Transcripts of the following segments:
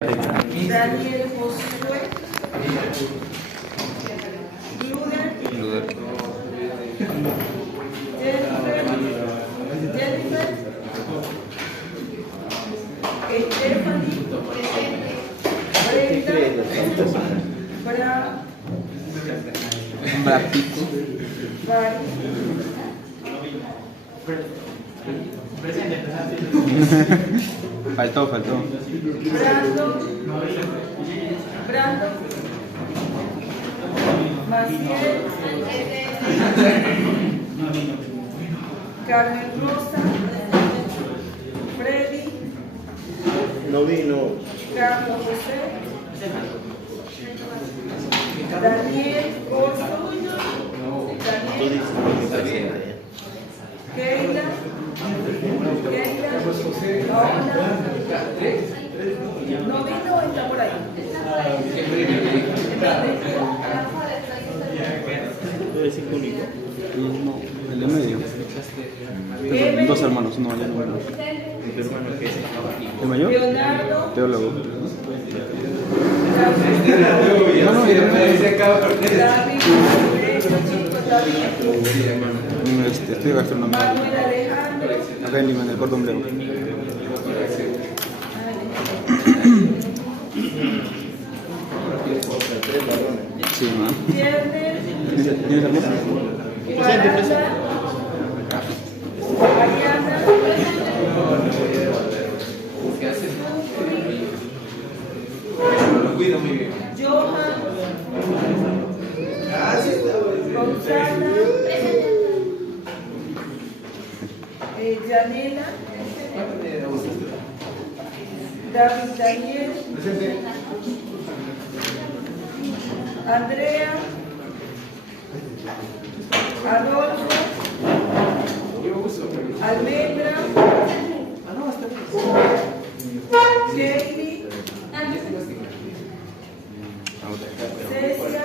Daniel Josué, Luder, Jennifer, Stephanie, Brenda, Bratico. Faltó. Brando, Maciel, Carmen Rosa, Freddy, No vino. Carlos José, Daniel Corso, Daniel, Keila, Paola, no vino, está por ahí. Debe ser único. No, el de medio. Tengo dos hermanos, no, ya no. ¿Tu hermano qué es? ¿El mayor? Leonardo, Teólogo. Estoy gastronomía. Manuel Alejandro, Acá en Lima, en el Cordón Bleu. Sí, ¿no? Viernes, ¿Tienes hermanos? Guaranda, Mariana, Johan, Gonzala, Yanela, David Daniel, Andrea, Adolfo, Almendra, Jamie, Cecia,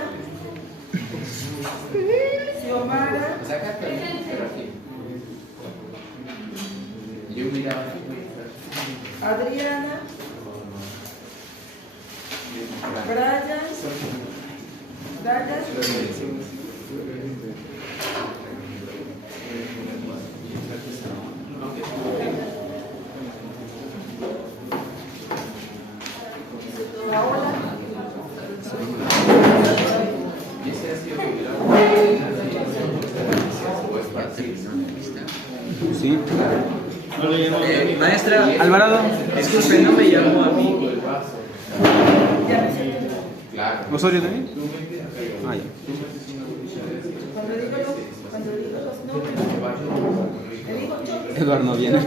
Xiomara, Adriana, Brian, Paola, Sí. Maestra, Alvarado. disculpe, no me llamó a mí. ya me siento. ¿Osorio también? Ah, ya. Cuando digo los nombres, le digo yo. Eduardo no viene.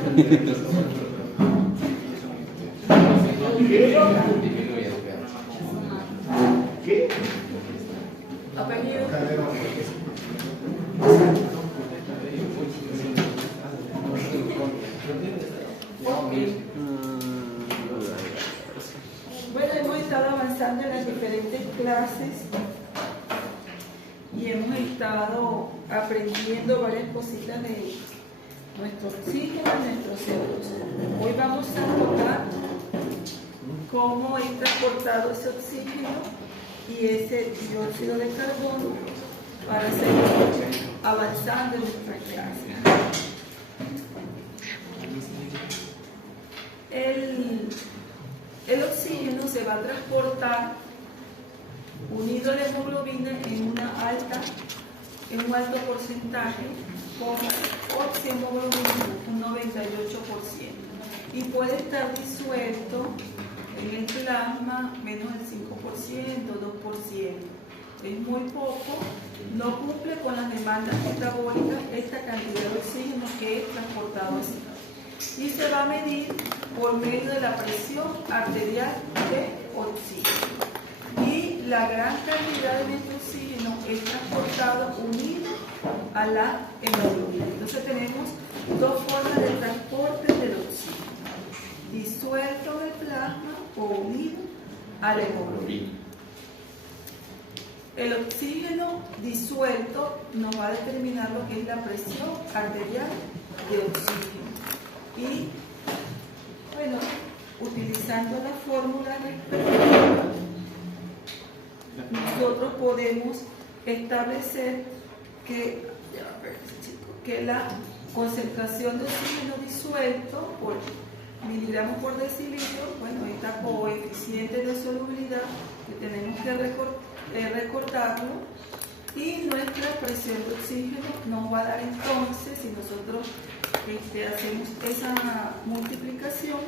¿Qué? Apellido. Bueno, hemos estado avanzando en las diferentes clases y hemos estado aprendiendo varias cositas de nuestro oxígeno y nuestro CO2. Hoy vamos a tocar cómo es transportado ese oxígeno y ese dióxido de carbono para seguir avanzando en nuestra clase. El oxígeno se va a transportar unido a la hemoglobina en un alto porcentaje con oxihemoglobina, un 98%, y puede estar disuelto en el plasma menos del 5%, 2%. Es muy poco, no cumple con las demandas metabólicas esta cantidad de oxígeno que es transportado así. Y se va a medir por medio de la presión arterial de oxígeno. Y la gran cantidad de nuestro oxígeno es transportado unido a la hemoglobina. Entonces tenemos dos formas de transporte del oxígeno: disuelto en el plasma o unido a la hemoglobina. El oxígeno disuelto nos va a determinar lo que es la presión arterial de oxígeno. Y bueno, utilizando la fórmula respectiva, nosotros podemos establecer que la concentración de oxígeno disuelto por miligramos por decilitro, bueno, esta coeficiente de solubilidad que tenemos que recordarlo, y nuestra presión de oxígeno nos va a dar entonces, si nosotros hacemos esa multiplicación,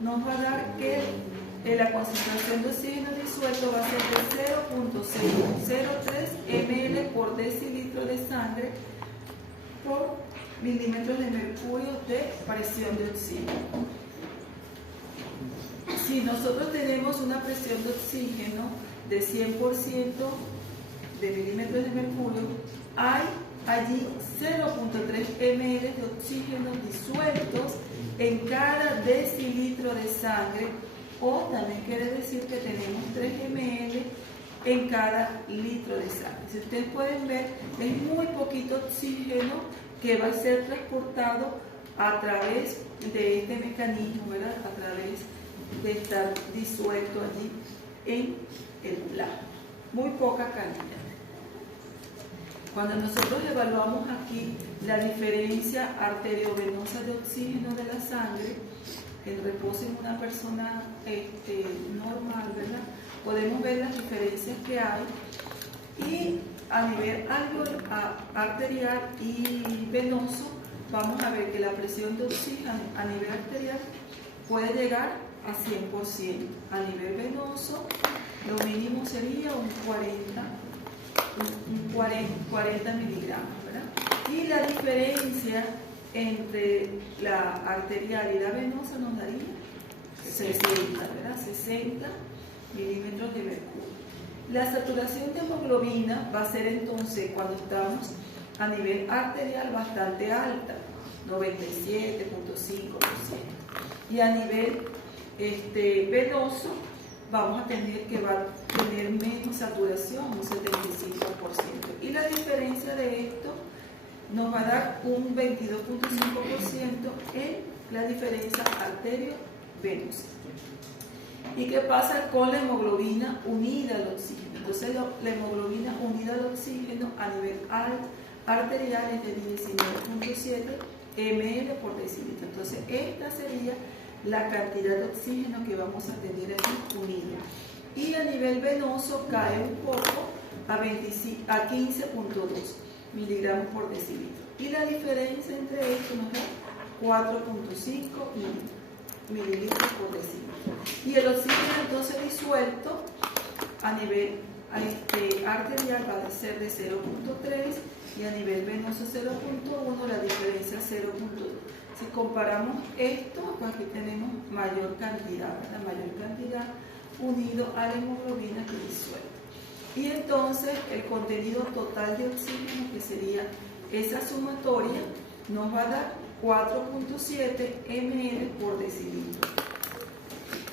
nos va a dar que la concentración de oxígeno disuelto va a ser de 0.603 ml por decilitro de sangre por milímetros de mercurio de presión de oxígeno. Si nosotros tenemos una presión de oxígeno de 100% de milímetros de mercurio, hay allí 0.3 ml de oxígeno disueltos en cada decilitro de sangre, o también quiere decir que tenemos 3 ml en cada litro de sangre. Si ustedes pueden ver, es muy poquito oxígeno que va a ser transportado a través de este mecanismo, ¿verdad? A través de estar disuelto allí en el plasma. Muy poca cantidad. Cuando nosotros evaluamos aquí la diferencia arteriovenosa de oxígeno de la sangre, el reposo en una persona normal, ¿verdad? Podemos ver las diferencias que hay, y a nivel arterial y venoso vamos a ver que la presión de oxígeno a nivel arterial puede llegar a 100%. A nivel venoso lo mínimo sería un 40 miligramos, ¿verdad? Y la diferencia entre la arterial y la venosa nos daría 60, ¿verdad? 60 milímetros de mercurio. La saturación de hemoglobina va a ser entonces, cuando estamos a nivel arterial, bastante alta, 97.5%, y a nivel venoso vamos a tener que va a tener menos saturación, un 75%, y la diferencia de esto nos va a dar un 22.5% en la diferencia arterio-venosa. ¿Y qué pasa con la hemoglobina unida al oxígeno? Entonces la hemoglobina unida al oxígeno a nivel arterial es de 19.7 ml por decilitro. Entonces esta sería la cantidad de oxígeno que vamos a tener aquí unido. Y a nivel venoso cae un poco a 15.2 miligramos por decilitro. Y la diferencia entre esto nos da 4.5 mililitros por decilitro. Y el oxígeno entonces disuelto a nivel arterial va a ser de 0.3 y a nivel venoso 0.1, la diferencia 0.2. Si comparamos esto, pues aquí tenemos mayor cantidad, la mayor cantidad unido a la hemoglobina que disuelto. Y entonces el contenido total de oxígeno, que sería esa sumatoria, nos va a dar 4.7 ml por decilitro.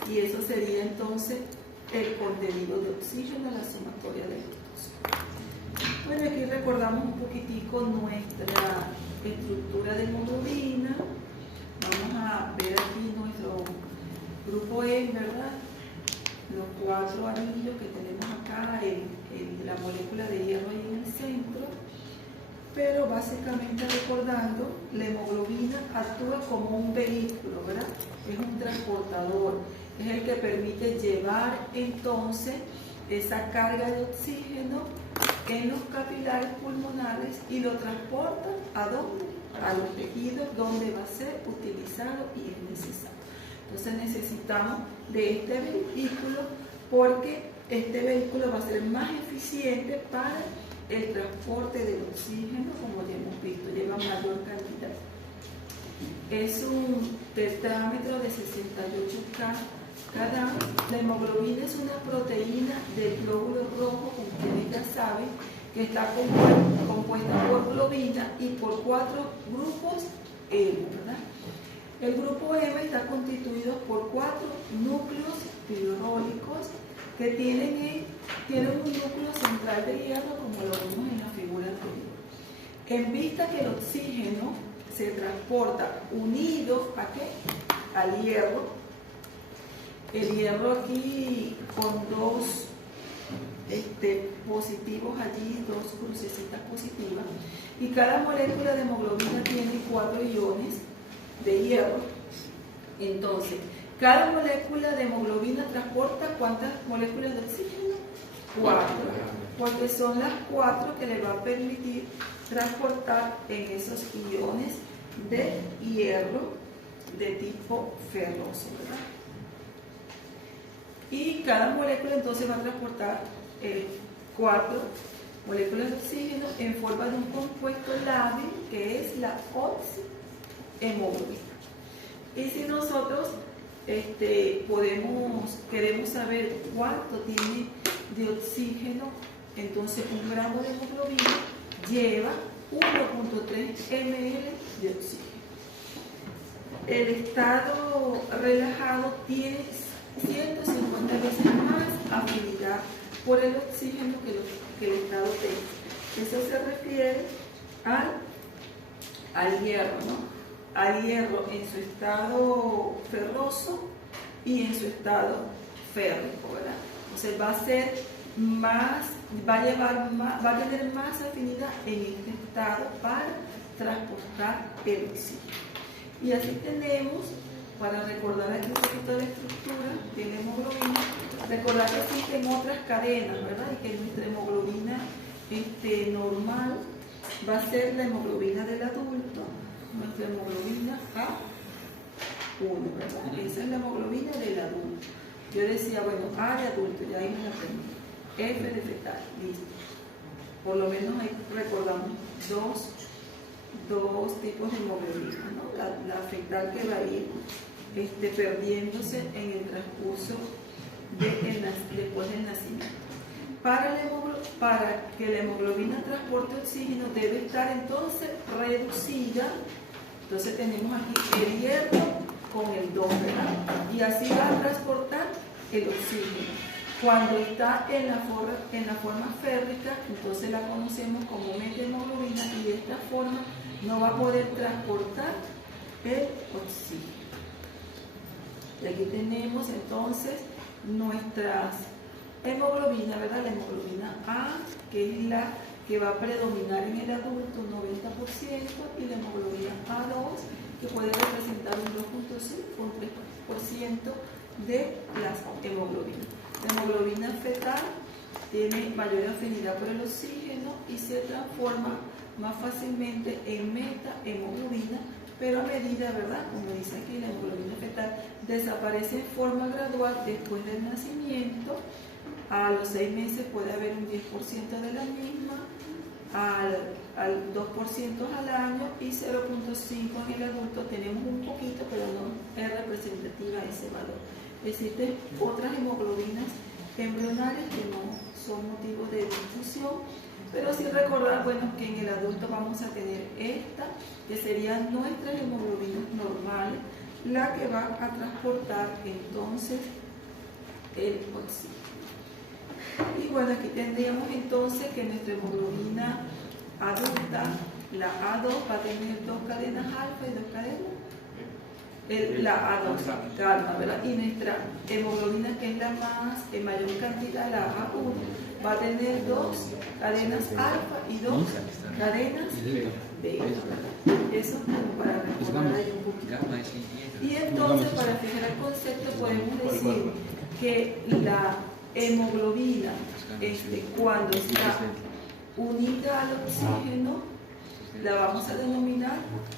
Y eso sería entonces el contenido de oxígeno a la sumatoria de estos. Bueno, aquí recordamos un poquitico nuestra estructura de hemoglobina. Vamos a ver aquí nuestro grupo E, ¿verdad? Los 4 anillos que tenemos acá, la molécula de hierro ahí en el centro. Pero básicamente recordando, la hemoglobina actúa como un vehículo, ¿verdad? Es un transportador, es el que permite llevar entonces esa carga de oxígeno en los capilares pulmonares y lo transporta ¿a dónde? A los tejidos donde va a ser utilizado y es necesario. Entonces necesitamos de este vehículo, porque este vehículo va a ser más eficiente para el transporte del oxígeno, como ya hemos visto, lleva mayor cantidad. Es un tetrámetro de 68 cada. La hemoglobina es una proteína del glóbulo rojo, como ustedes ya saben, que está compuesta por globina y por 4 grupos hemo, ¿verdad? El grupo hemo está constituido por 4 núcleos pirrólicos que tienen un núcleo central de hierro, como lo vimos en la figura anterior. En vista que el oxígeno se transporta unido ¿a qué? Al hierro, El hierro aquí con dos positivos allí, dos crucecitas positivas, y cada molécula de hemoglobina tiene 4 iones de hierro. Entonces, cada molécula de hemoglobina transporta ¿cuántas moléculas de oxígeno? 4, porque son las 4 que le va a permitir transportar en esos iones de hierro de tipo ferroso, ¿verdad? Y cada molécula entonces va a transportar 4 moléculas de oxígeno en forma de un compuesto lábil que es la oxihemoglobina. Y si nosotros queremos saber cuánto tiene de oxígeno, entonces 1 gramo de hemoglobina lleva 1.3 ml de oxígeno. El estado relajado tiene 150 veces más afinidad por el oxígeno que el estado tenso. Eso se refiere al hierro, ¿no? Al hierro en su estado ferroso y en su estado férrico, ¿verdad? Entonces va a tener más afinidad en este estado para transportar el oxígeno. Y así tenemos, para recordar aquí un poquito la estructura de la hemoglobina, recordar que existen otras cadenas, ¿verdad? Y que nuestra hemoglobina normal va a ser la hemoglobina del adulto, nuestra hemoglobina A1, ¿verdad? Esa es la hemoglobina del adulto. Yo decía, bueno, A de adulto, ya ahí me la aprendí. F de fetal, listo. Por lo menos ahí recordamos dos tipos de hemoglobina, ¿no? La fetal que va a ir perdiéndose en el transcurso después del nacimiento. Para que la hemoglobina transporte oxígeno debe estar entonces reducida. Entonces tenemos aquí el hierro con el 2, ¿verdad? Y así va a transportar el oxígeno. Cuando está en la forma férrica, entonces la conocemos como metahemoglobina y de esta forma no va a poder transportar el oxígeno. Y aquí tenemos entonces nuestras hemoglobina, ¿verdad? La hemoglobina A, que es la que va a predominar en el adulto un 90%, y la hemoglobina A2, que puede representar un 2.5 o un 3% de las hemoglobinas. La hemoglobina fetal tiene mayor afinidad por el oxígeno y se transforma más fácilmente en metahemoglobina, pero a medida, ¿verdad? Como dice aquí, la hemoglobina fetal desaparece en forma gradual después del nacimiento. A los 6 meses puede haber un 10% de la misma, al 2% al año, y 0.5 en el adulto. Tenemos un poquito, pero no es representativa ese valor. Existen otras hemoglobinas embrionales que no son motivo de discusión, pero sí recordar, bueno, que en el adulto vamos a tener esta, que serían nuestras hemoglobinas normales, la que va a transportar entonces el oxígeno. Y bueno, aquí tendríamos entonces que nuestra hemoglobina adulta, la A2, va a tener 2 cadenas alfa y 2 cadenas la A2, calma, ¿verdad? Y nuestra hemoglobina, que es la más en mayor cantidad, la A1, va a tener 2 cadenas alfa y 2 cadenas beta, ¿verdad? Eso como para recordar ahí un poquito. Y entonces, para fijar el concepto, podemos decir que la hemoglobina, cuando está unida al oxígeno, la vamos a denominar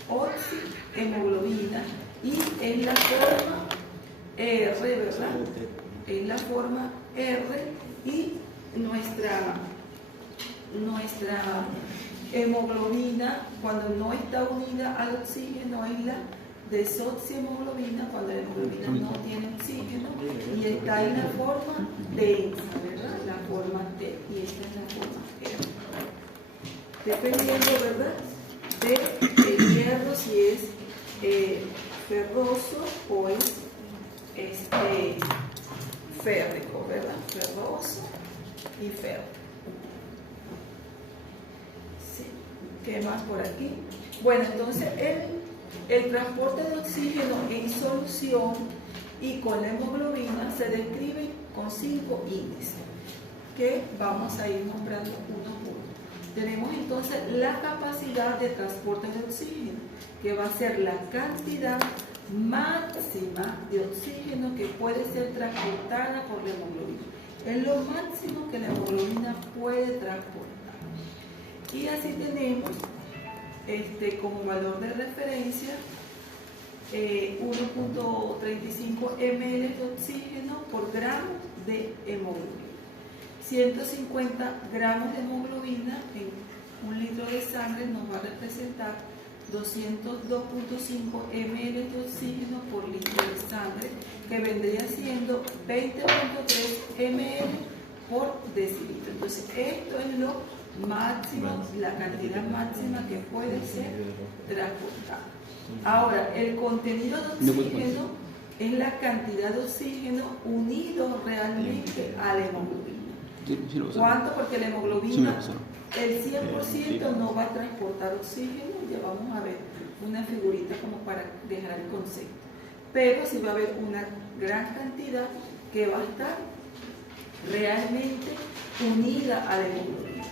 oxihemoglobina, y en la forma R, ¿verdad? En la forma R, y nuestra hemoglobina, cuando no está unida al oxígeno, es la desoxihemoglobina, cuando la hemoglobina no tiene oxígeno y está en la forma densa, ¿verdad? La forma T, y esta es la forma R. Dependiendo, ¿verdad?, del hierro, si es ferroso o es férrico, ¿verdad? Ferroso y férrico. Sí. ¿Qué más por aquí? Bueno, entonces el transporte de oxígeno en solución y con la hemoglobina se describen con 5 índices que vamos a ir nombrando uno por uno. Tenemos entonces la capacidad de transporte de oxígeno, que va a ser la cantidad máxima de oxígeno que puede ser transportada por la hemoglobina. Es lo máximo que la hemoglobina puede transportar. Y así tenemos como valor de referencia 1.35 ml de oxígeno por gramo de hemoglobina. 150 gramos de hemoglobina en 1 litro de sangre nos va a representar 202.5 ml de oxígeno por litro de sangre, que vendría siendo 20.3 ml por decilitro. Entonces, esto es lo máximo, la cantidad máxima que puede ser transportada. Ahora, el contenido de oxígeno es la cantidad de oxígeno unido realmente a la hemoglobina. ¿Cuánto? Porque la hemoglobina, el 100% no va a transportar oxígeno. Ya vamos a ver una figurita como para dejar el concepto. Pero sí va a haber una gran cantidad que va a estar realmente unida a la hemoglobina.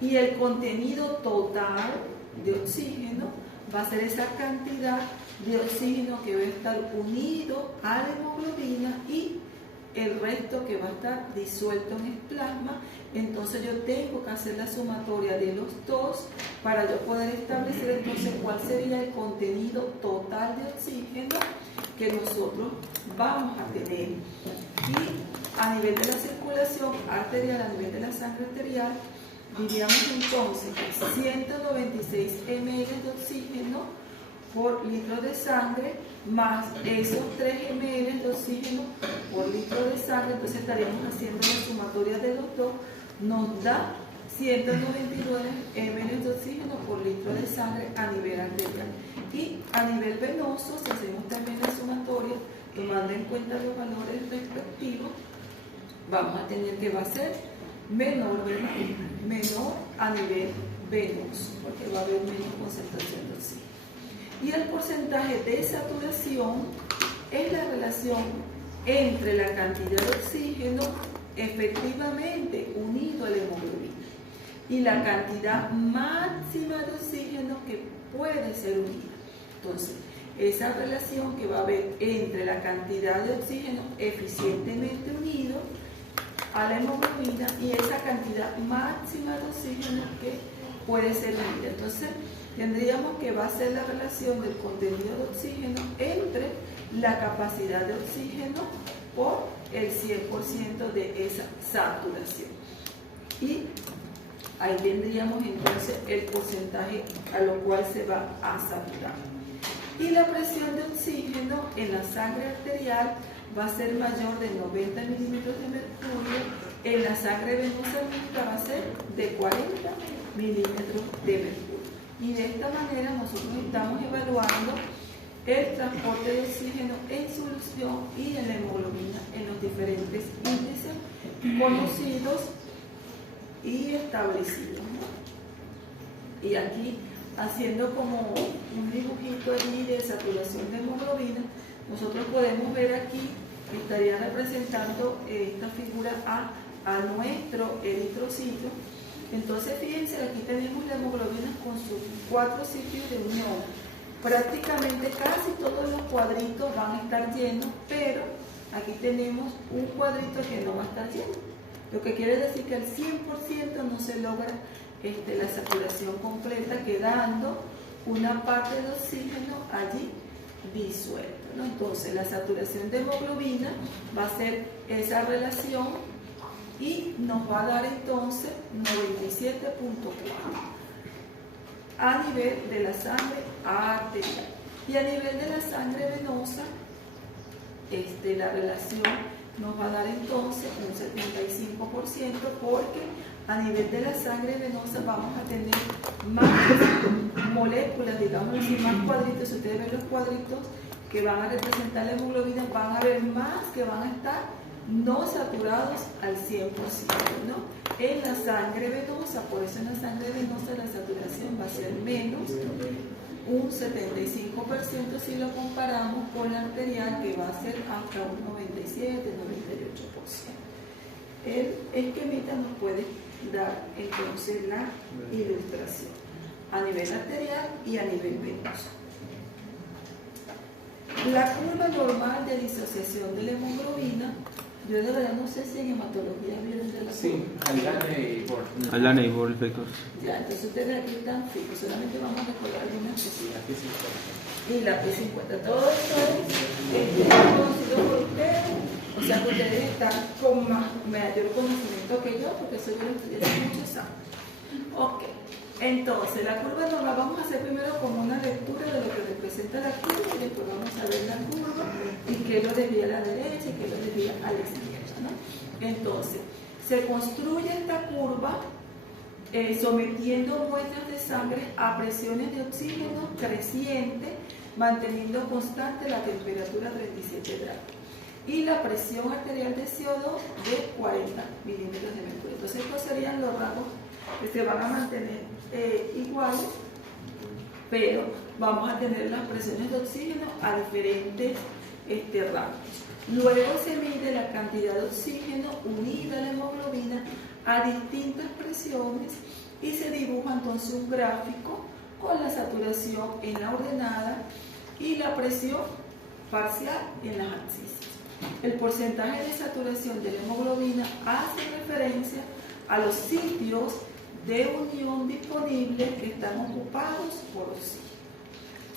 Y el contenido total de oxígeno va a ser esa cantidad de oxígeno que va a estar unido a la hemoglobina y el resto que va a estar disuelto en el plasma. Entonces yo tengo que hacer la sumatoria de los dos para yo poder establecer entonces cuál sería el contenido total de oxígeno que nosotros vamos a tener. Y a nivel de la circulación arterial, a nivel de la sangre arterial, diríamos entonces que 196 ml de oxígeno por litro de sangre más esos 3 ml de oxígeno por litro de sangre. Entonces estaríamos haciendo la sumatoria de los dos, nos da 199 ml de oxígeno por litro de sangre a nivel arterial. Y a nivel venoso, si hacemos también la sumatoria, tomando en cuenta los valores respectivos, vamos a tener que va a ser menor, ¿verdad? Menor a nivel venoso, porque va a haber menos concentración de oxígeno. Y el porcentaje de saturación es la relación entre la cantidad de oxígeno efectivamente unido a la hemoglobina y la cantidad máxima de oxígeno que puede ser unida. Entonces, esa relación que va a haber entre la cantidad de oxígeno eficientemente unido a la hemoglobina y esa cantidad máxima de oxígeno que puede ser unida. Entonces, tendríamos que va a ser la relación del contenido de oxígeno entre la capacidad de oxígeno por el 100% de esa saturación. Y ahí tendríamos entonces el porcentaje a lo cual se va a saturar. Y la presión de oxígeno en la sangre arterial va a ser mayor de 90 milímetros de mercurio, en la sangre venosa mixta va a ser de 40 milímetros de mercurio. Y de esta manera nosotros estamos evaluando el transporte de oxígeno en solución y en la hemoglobina en los diferentes índices conocidos y establecidos, ¿no? Y aquí, haciendo como un dibujito allí de saturación de hemoglobina, nosotros podemos ver aquí que estaría representando esta figura a nuestro eritrocito. Entonces fíjense, aquí tenemos la hemoglobina con sus 4 sitios de unión. Prácticamente casi todos los cuadritos van a estar llenos, pero aquí tenemos un cuadrito que no va a estar lleno. Lo que quiere decir que al 100% no se logra la saturación completa, quedando una parte de oxígeno allí disuelta, ¿no? Entonces la saturación de hemoglobina va a ser esa relación y nos va a dar entonces 97.4 a nivel de la sangre arterial. Y a nivel de la sangre venosa, la relación nos va a dar entonces un 75%, porque a nivel de la sangre venosa vamos a tener más moléculas, digamos así, más cuadritos. Si ustedes ven los cuadritos que van a representar la hemoglobina, van a haber más que van a estar no saturados al 100%, ¿no? En la sangre venosa, por eso en la sangre venosa la saturación va a ser menos, un 75% si lo comparamos con la arterial, que va a ser hasta un 97-98%. El esquemita nos puede dar entonces la ilustración a nivel arterial y a nivel venoso. La curva normal de disociación de la hemoglobina, yo de verdad no sé si en hematología vienen de la curva. Sí, Aldane y Bor. Aldane y Bor, efectos. Ya, entonces ustedes aquí están fijos, solamente vamos a recordar algunas cositas. Aquí sí está. Y la P50, todo esto es conocido por ustedes, o sea que ustedes están con mayor conocimiento que yo, porque eso yo lo estudié hace muchos años. Ok, entonces la curva normal, vamos a hacer primero como una lectura de lo que representa la curva y después vamos a ver la curva y qué lo desvía a la derecha y qué lo desvía a la izquierda, ¿no? Entonces, se construye esta curva sometiendo muestras de sangre a presiones de oxígeno crecientes, manteniendo constante la temperatura a 37 grados y la presión arterial de CO2 de 40 milímetros de mercurio. Entonces estos serían los rangos que se van a mantener iguales, pero vamos a tener las presiones de oxígeno a diferentes rangos. Luego se mide la cantidad de oxígeno unida a la hemoglobina a distintas presiones y se dibuja entonces un gráfico con la saturación en la ordenada y la presión parcial en las abscisas. El porcentaje de saturación de la hemoglobina hace referencia a los sitios de unión disponibles que están ocupados por oxígeno.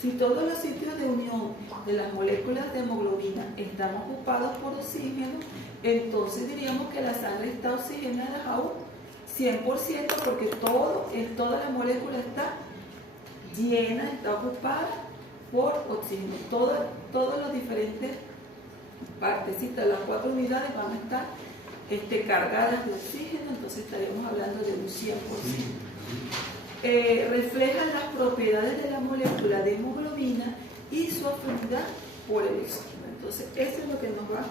Si todos los sitios de unión de las moléculas de hemoglobina están ocupados por oxígeno, entonces diríamos que la sangre está oxigenada a un 100% porque toda la molécula está llena, está ocupada por oxígeno. Todos los diferentes partecitas, las 4 unidades van a estar cargadas de oxígeno, entonces estaríamos hablando de un 100%. Reflejan las propiedades de la molécula de hemoglobina y su afinidad por el oxígeno. Entonces, eso es lo que nos va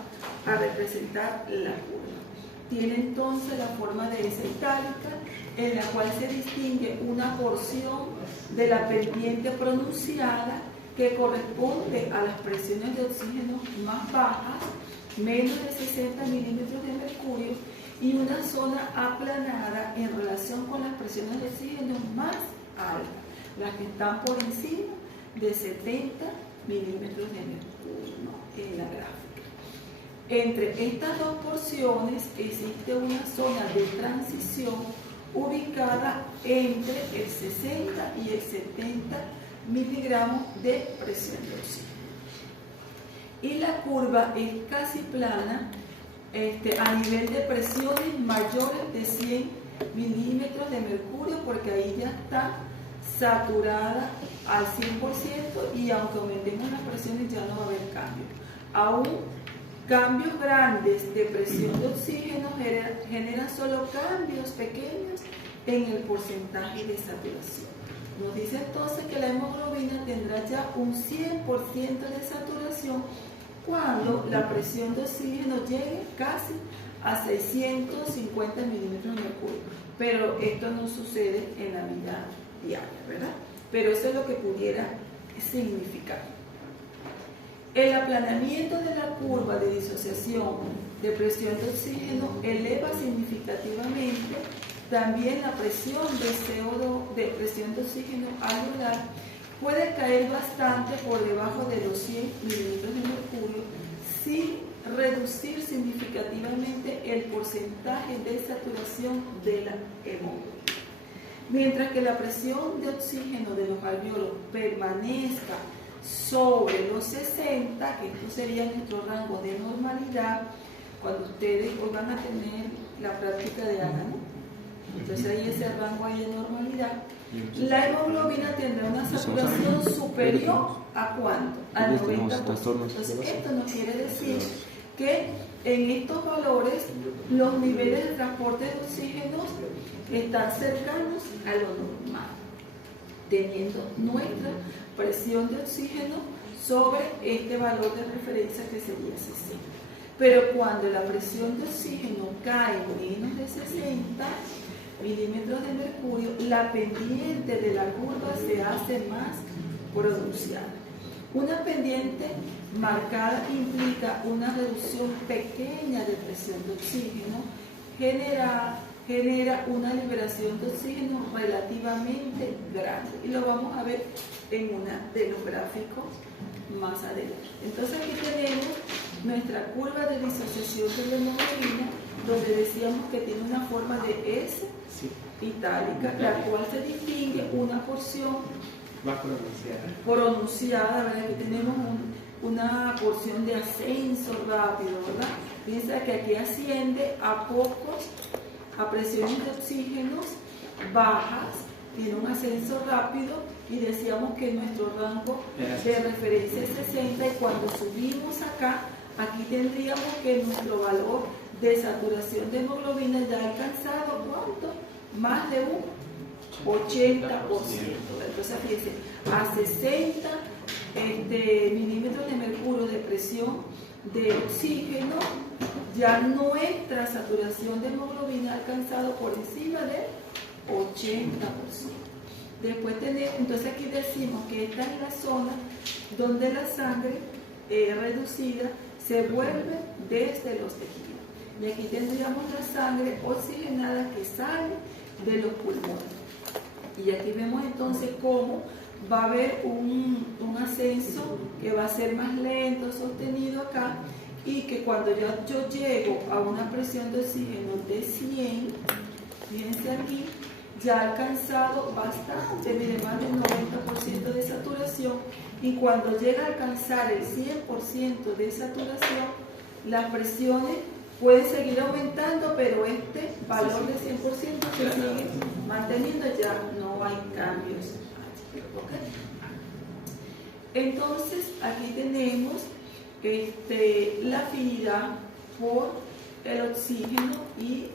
a representar la curva. Tiene entonces la forma de S itálica, en la cual se distingue una porción de la pendiente pronunciada que corresponde a las presiones de oxígeno más bajas, menos de 60 milímetros de mercurio, y una zona aplanada en relación con las presiones de oxígeno más altas, las que están por encima de 70 milímetros de mercurio, ¿no? En la gráfica. Entre estas dos porciones existe una zona de transición ubicada entre el 60 y el 70 miligramos de presión de oxígeno. Y la curva es casi plana a nivel de presiones mayores de 100 milímetros de mercurio, porque ahí ya está saturada al 100% y aunque aumentemos las presiones ya no va a haber cambio. Aún cambios grandes de presión de oxígeno generan solo cambios pequeños en el porcentaje de saturación. Nos dice entonces que la hemoglobina tendrá ya un 100% de saturación cuando la presión de oxígeno llegue casi a 650 milímetros de mercurio. Pero esto no sucede en la vida diaria, ¿verdad? Pero eso es lo que pudiera significar. El aplanamiento de la curva de disociación de presión de oxígeno eleva significativamente también la presión de CO2, de presión de oxígeno alveolar, puede caer bastante por debajo de los 100 milímetros de mercurio sin reducir significativamente el porcentaje de saturación de la hemoglobina. Mientras que la presión de oxígeno de los alveolos permanezca sobre los 60, que esto sería nuestro rango de normalidad, cuando ustedes hoy van a tener la práctica de ANA, ¿no? Entonces ahí ese rango ahí de normalidad, la hemoglobina tendrá una saturación superior ¿a cuánto? Al 90%. Entonces esto nos quiere decir que en estos valores los niveles de transporte de oxígeno están cercanos a lo normal, teniendo nuestra presión de oxígeno sobre este valor de referencia que sería 60. Pero cuando la presión de oxígeno cae menos de 60 milímetros de mercurio, la pendiente de la curva se hace más pronunciada. Una pendiente marcada implica una reducción pequeña de presión de oxígeno, genera una liberación de oxígeno relativamente grande. Y lo vamos a ver en una de los gráficos más adelante. Entonces aquí tenemos nuestra curva de disociación de la hemoglobina, donde decíamos que tiene una forma de S itálica, la cual se distingue una porción pronunciada, ¿verdad? Aquí tenemos una porción de ascenso rápido, ¿verdad? Piensa que aquí asciende a presiones de oxígenos bajas, tiene un ascenso rápido, y decíamos que nuestro rango de referencia es 60, y cuando subimos acá, aquí tendríamos que nuestro valor de saturación de hemoglobina ya ha alcanzado, ¿cuánto? Más de un 80%. Entonces, fíjense, a 60 milímetros de mercurio de presión de oxígeno, ya nuestra saturación de hemoglobina ha alcanzado por encima del 80%. Después tenemos, entonces aquí decimos que esta es la zona donde la sangre reducida se vuelve desde los tejidos. Y aquí tendríamos la sangre oxigenada que sale de los pulmones. Y aquí vemos entonces cómo va a haber un ascenso que va a ser más lento, sostenido acá, y que cuando yo llego a una presión de oxígeno de 100, fíjense aquí, ya ha alcanzado bastante, mire, más del 90% de saturación, y cuando llega a alcanzar el 100% de saturación, las presiones pueden seguir aumentando, pero este valor de 100% se sigue manteniendo, ya no hay cambios. ¿Okay? Entonces, aquí tenemos la afinidad por el oxígeno y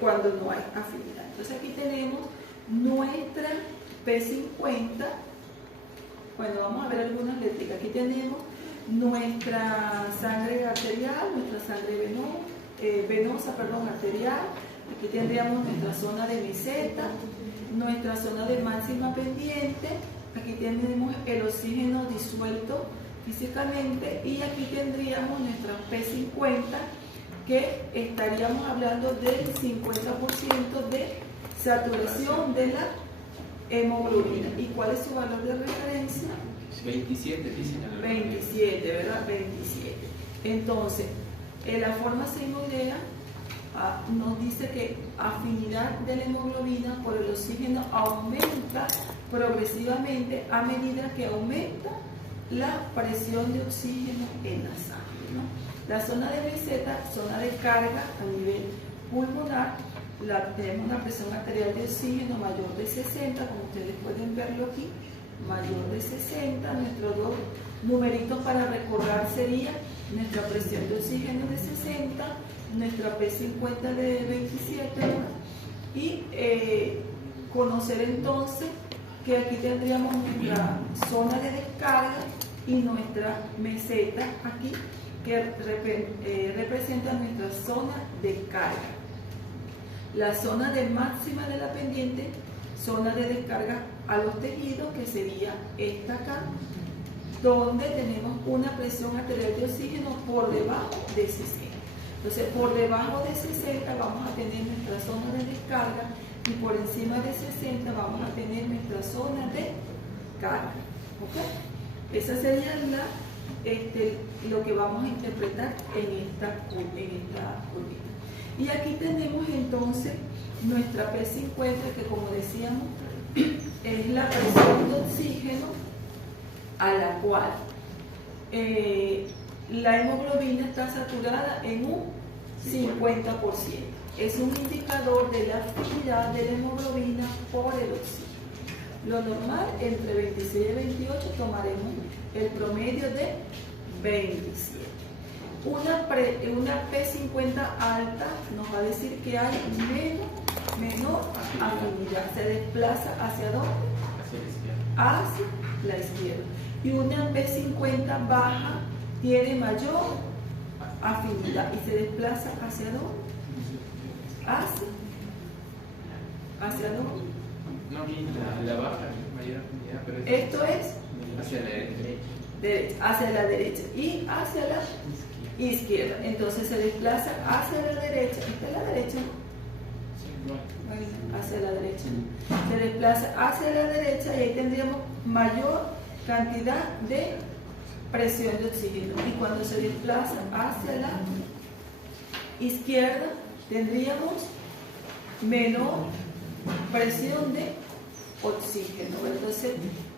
cuando no hay afinidad. Entonces, aquí tenemos nuestra P50. Bueno, vamos a ver algunas métricas. Aquí tenemos nuestra sangre arterial, nuestra sangre venosa, arterial. Aquí tendríamos nuestra zona de meseta, nuestra zona de máxima pendiente. Aquí tenemos el oxígeno disuelto físicamente, y aquí tendríamos nuestra P50, que estaríamos hablando del 50% de saturación de la hemoglobina. ¿Y cuál es su valor de referencia? 27, dicen. 27, ¿verdad? 27. Entonces, la forma sinoidea nos dice que afinidad de la hemoglobina por el oxígeno aumenta progresivamente a medida que aumenta la presión de oxígeno en la sangre, ¿no? La zona de meseta, zona de carga a nivel pulmonar, tenemos una presión arterial de oxígeno mayor de 60, como ustedes pueden verlo aquí, mayor de 60. Nuestros dos numeritos para recordar sería nuestra presión de oxígeno de 60, nuestra P50 de 27, y conocer entonces que aquí tendríamos nuestra zona de descarga y nuestra meseta aquí, que representa nuestra zona de carga. La zona de máxima de la pendiente, zona de descarga a los tejidos, que sería esta acá, donde tenemos una presión arterial de oxígeno por debajo de 60. Entonces, por debajo de 60 vamos a tener nuestra zona de descarga, y por encima de 60 vamos a tener nuestra zona de carga. ¿Okay? Esa sería lo que vamos a interpretar en esta curvita. Y aquí tenemos entonces nuestra P50, que, como decíamos, es la presión de oxígeno a la cual la hemoglobina está saturada en un 50%. Es un indicador de la afinidad de la hemoglobina por el oxígeno. Lo normal, entre 26 y 28, tomaremos el promedio de 27. Una P50 alta nos va a decir que hay menor afinidad. Se desplaza ¿hacia dónde? Hacia la izquierda. Y una P50 baja tiene mayor afinidad y se desplaza ¿hacia dónde? ¿Hacia dónde? No, la baja. mayor afinidad, pero Esto es hacia la derecha. hacia la derecha y hacia la izquierda. Entonces se desplaza hacia la derecha. Esta es la derecha, ¿no? Bueno, hacia la derecha. Se desplaza hacia la derecha y ahí tendríamos mayor cantidad de presión de oxígeno. Y cuando se desplaza hacia la izquierda, tendríamos menor presión de oxígeno. Entonces,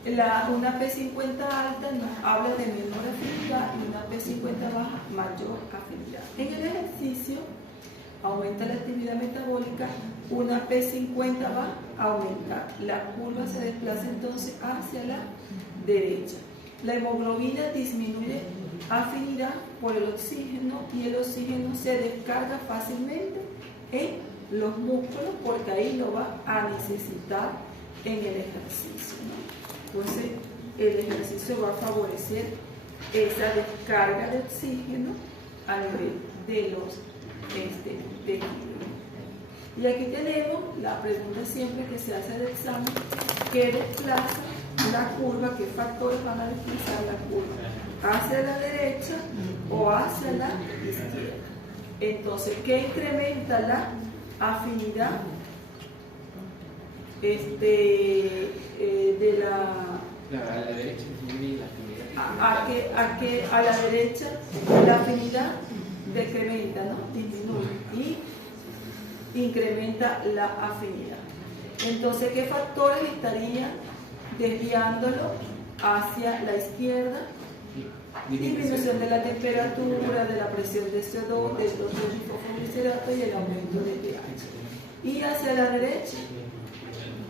una P50 alta nos habla de menor afinidad y una P50 baja mayor afinidad. En el ejercicio aumenta la actividad metabólica, una P50 va a aumentar. La curva se desplaza entonces hacia la derecha. La hemoglobina disminuye afinidad por el oxígeno y el oxígeno se descarga fácilmente en los músculos porque ahí lo va a necesitar en el ejercicio, ¿no? Entonces, el ejercicio va a favorecer esa descarga de oxígeno a nivel de los tejidos. Y aquí tenemos la pregunta siempre que se hace de examen: ¿qué desplaza la curva? ¿Qué factores van a desplazar la curva? ¿Hacia la derecha o hacia la izquierda? Entonces, ¿qué incrementa la afinidad de la... Claro, a la derecha disminuye la afinidad. A la derecha la afinidad decrementa, ¿no? Disminuye y incrementa la afinidad. Entonces, ¿qué factores estarían desviándolo hacia la izquierda? Disminución de la temperatura, de la presión de CO2, del fosfoglicerato y el aumento de pH. Y hacia la derecha,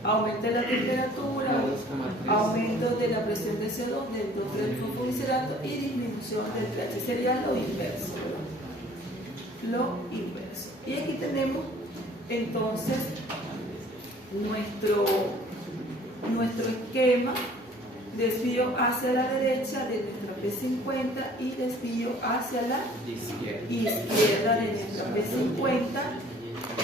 aumento de la temperatura, aumento de la presión de CO2, del fosfoglicerato y disminución del pH. Sería lo inverso, ¿verdad? Lo inverso. Y aquí tenemos entonces nuestro esquema: desvío hacia la derecha de nuestra P50 y desvío hacia la izquierda de nuestra P50.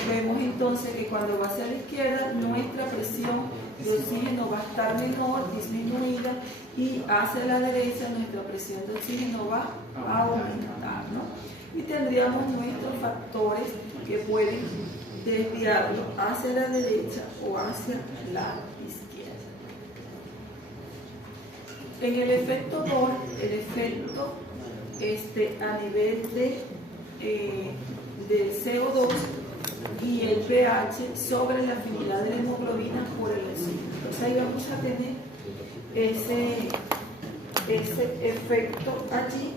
Vemos entonces que cuando va hacia la izquierda, nuestra presión de oxígeno va a estar menor, disminuida, y hacia la derecha nuestra presión de oxígeno va a aumentar, ¿no? Y tendríamos nuestros factores que pueden desviarlo hacia la derecha o hacia la izquierda. En el efecto Bohr, el efecto a nivel del CO2 y el pH sobre la afinidad de la hemoglobina por el oxígeno. Entonces ahí vamos a tener ese efecto allí.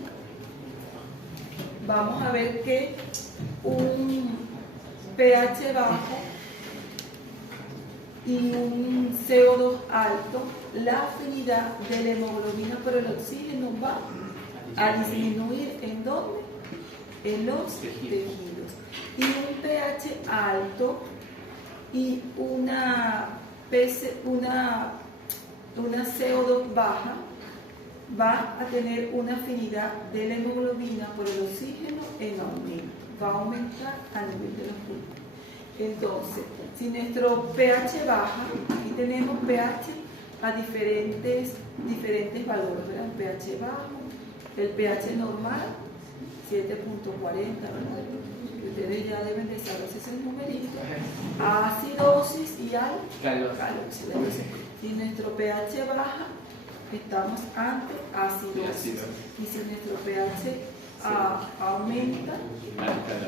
Vamos a ver que un pH bajo y un CO2 alto, la afinidad de la hemoglobina por el oxígeno va a disminuir. ¿En dónde? En los tejidos. Y un pH alto y una CO2 baja va a tener una afinidad de la hemoglobina por el oxígeno en aumento. Va a aumentar a nivel de los pulmones. Entonces, si nuestro pH baja, aquí tenemos pH a diferentes valores, ¿verdad? pH bajo, el pH normal, 7.40, ¿verdad? Ustedes ya deben de saber ese numerito. Acidosis y alcalosis. Entonces, si nuestro pH baja, estamos ante acidosis. Y si nuestro pH aumenta,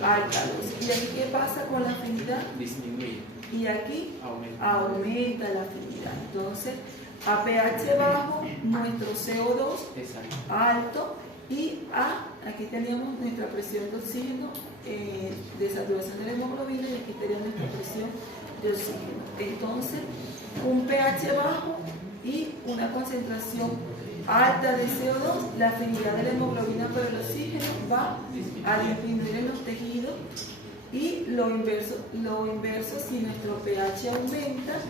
alcalosis. ¿Y aquí qué pasa con la afinidad? Disminuye. Y aquí aumenta la afinidad. Entonces, a pH bajo, nuestro CO2 alto, y aquí teníamos nuestra presión de oxígeno, de saturación de la hemoglobina, y aquí tenemos nuestra presión de oxígeno. Entonces, un pH bajo y una concentración alta de CO2, la afinidad de la hemoglobina por el oxígeno va a disminuir en los tejidos. Y lo inverso, si nuestro pH aumenta,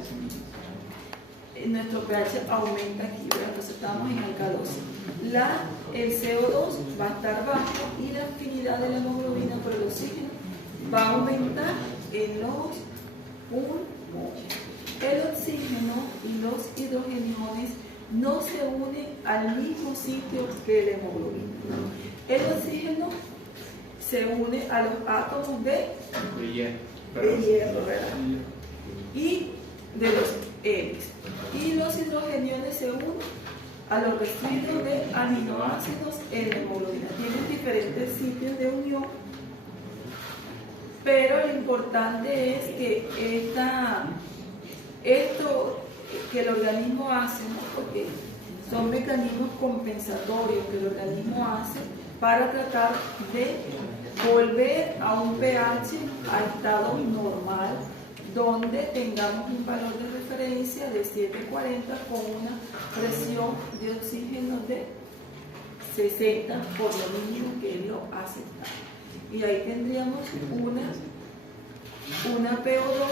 nuestro pH aumenta aquí, ¿verdad? Entonces estamos en alcalosis. El CO2 va a estar bajo y la afinidad de la hemoglobina por el oxígeno va a aumentar en los pulmones. el oxígeno y los hidrogeniones no se unen al mismo sitio que la hemoglobina. El oxígeno se une a los átomos de hierro, ¿verdad? Y de los X. Y los hidrogeniones se unen a los residuos de aminoácidos en la hemoglobina. Tienen diferentes sitios de unión, pero lo importante es que esto que el organismo hace, ¿no? Porque son mecanismos compensatorios que el organismo hace para tratar de volver a un pH a estado normal, donde tengamos un valor de referencia de 740 con una presión de oxígeno de 60 por lo mínimo, que es lo aceptable. Y ahí tendríamos una PO2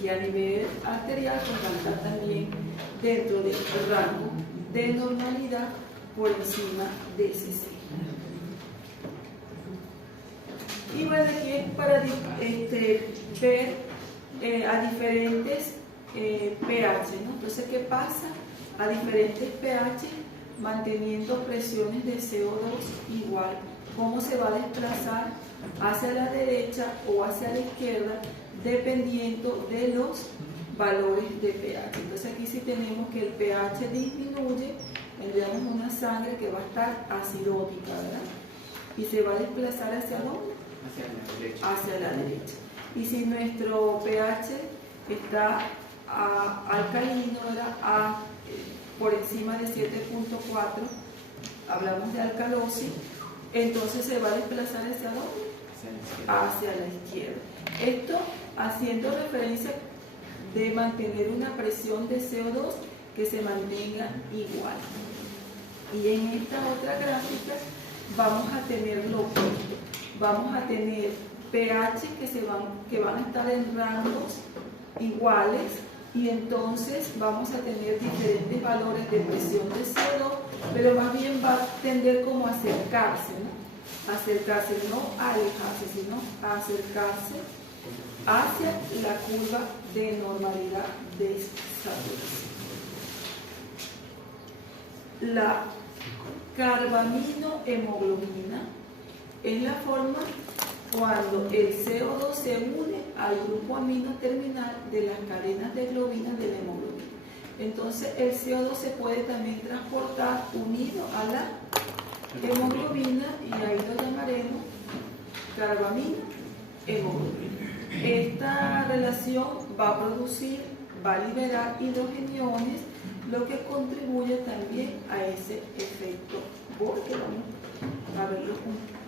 que a nivel arterial pues va a estar también dentro del rango de normalidad por encima de 60. Y bueno, aquí es para ver a diferentes pH, ¿no? Entonces, ¿qué pasa a diferentes pH manteniendo presiones de CO2 igual? ¿Cómo se va a desplazar hacia la derecha o hacia la izquierda dependiendo de los valores de pH? Entonces, aquí sí tenemos que el pH disminuye, tendríamos una sangre que va a estar acidótica, ¿verdad? Y se va a desplazar ¿hacia dónde? Hacia la derecha. Y si nuestro pH está alcalino, ¿verdad? Por encima de 7.4, hablamos de alcalosis, entonces se va a desplazar ¿hacia dónde? Hacia la izquierda. Esto haciendo referencia de mantener una presión de CO2 que se mantenga igual. Y en esta otra gráfica vamos a tener lo opuesto. Vamos a tener pH que van a estar en rangos iguales, y entonces vamos a tener diferentes valores de presión de CO2, pero más bien va a tender como a acercarse, ¿no? Acercarse, no a alejarse, sino a acercarse hacia la curva de normalidad de saturación. La carbaminohemoglobina es la forma cuando el CO2 se une al grupo amino terminal de las cadenas de globina de la hemoglobina. Entonces el CO2 se puede también transportar unido a la hemoglobina, y ahí lo llamaremos carbaminohemoglobina. Esta relación va a liberar hidrogeniones, lo que contribuye también a ese efecto Bohr, que vamos a verlo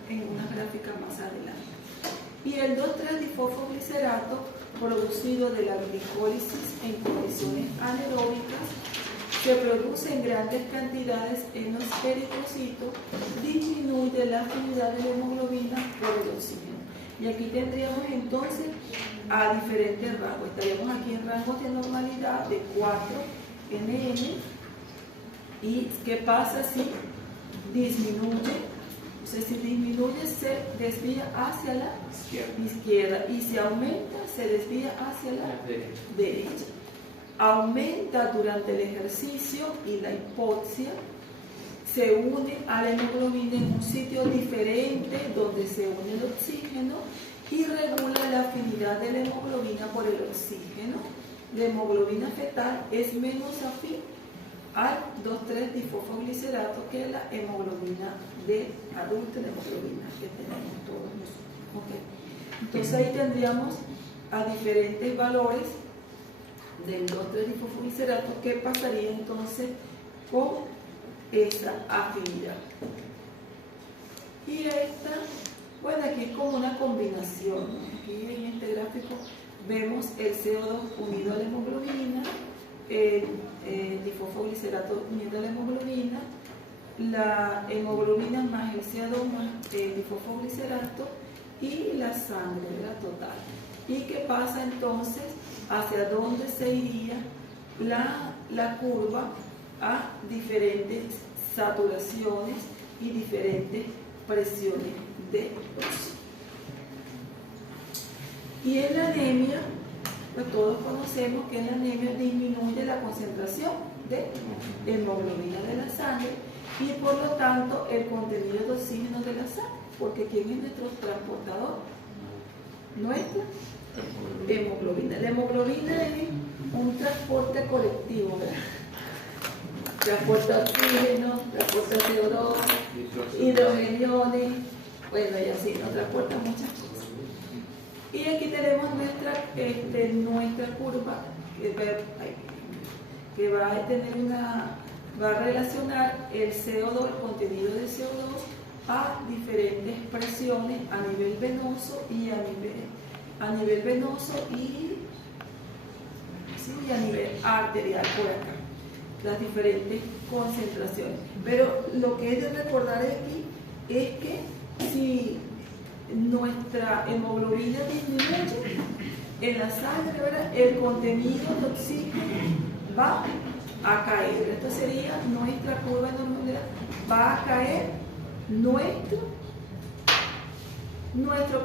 en una gráfica más adelante. Y el 2,3-difosfoglicerato, producido de la glicólisis en condiciones anaeróbicas, se produce en grandes cantidades en los ericocitos, disminuye la afinidad de la hemoglobina por el oxígeno. Y aquí tendríamos entonces a diferentes rangos. Estaríamos aquí en rangos de normalidad de 4 nm. ¿Y qué pasa si disminuye? Entonces, si disminuye, se desvía hacia la izquierda, y si aumenta, se desvía hacia la derecha. Aumenta durante el ejercicio y la hipoxia, se une a la hemoglobina en un sitio diferente donde se une el oxígeno, y regula la afinidad de la hemoglobina por el oxígeno. La hemoglobina fetal es menos afín al 2,3-difosfoglicerato que la hemoglobina de adulto, la hemoglobina que tenemos todos nosotros. ¿Okay? Entonces ahí tendríamos a diferentes valores del 2,3-difosfoglicerato. ¿Qué pasaría entonces con esa afinidad? Y esta, bueno, aquí es como una combinación, ¿no? Aquí en este gráfico vemos el CO2 unido a la hemoglobina, el difosfoglicerato unido a la hemoglobina, la hemoglobina más el CO2 más el difosfoglicerato y la sangre, ¿verdad? Total. ¿Y qué pasa entonces? ¿Hacia dónde se iría la curva a diferentes saturaciones y diferentes presiones de oxígeno? Y en la anemia, pues todos conocemos que la anemia disminuye la concentración de hemoglobina de la sangre y por lo tanto el contenido de oxígeno de la sangre, porque ¿quién es nuestro transportador? Nuestra hemoglobina. La hemoglobina es un transporte colectivo, ¿verdad? Transporta oxígeno, transporta CO2, hidrogeniones, bueno, y así nos transporta muchas cosas. Y aquí tenemos nuestra curva que va a tener va a relacionar el CO2, el contenido de CO2 a diferentes presiones a nivel venoso y a nivel venoso y a nivel arterial por acá, las diferentes concentraciones. Pero lo que es de recordar aquí es que si nuestra hemoglobina disminuye en la sangre, ¿verdad?, el contenido de oxígeno va a caer. Esto sería nuestra curva de normalidad. Va a caer nuestro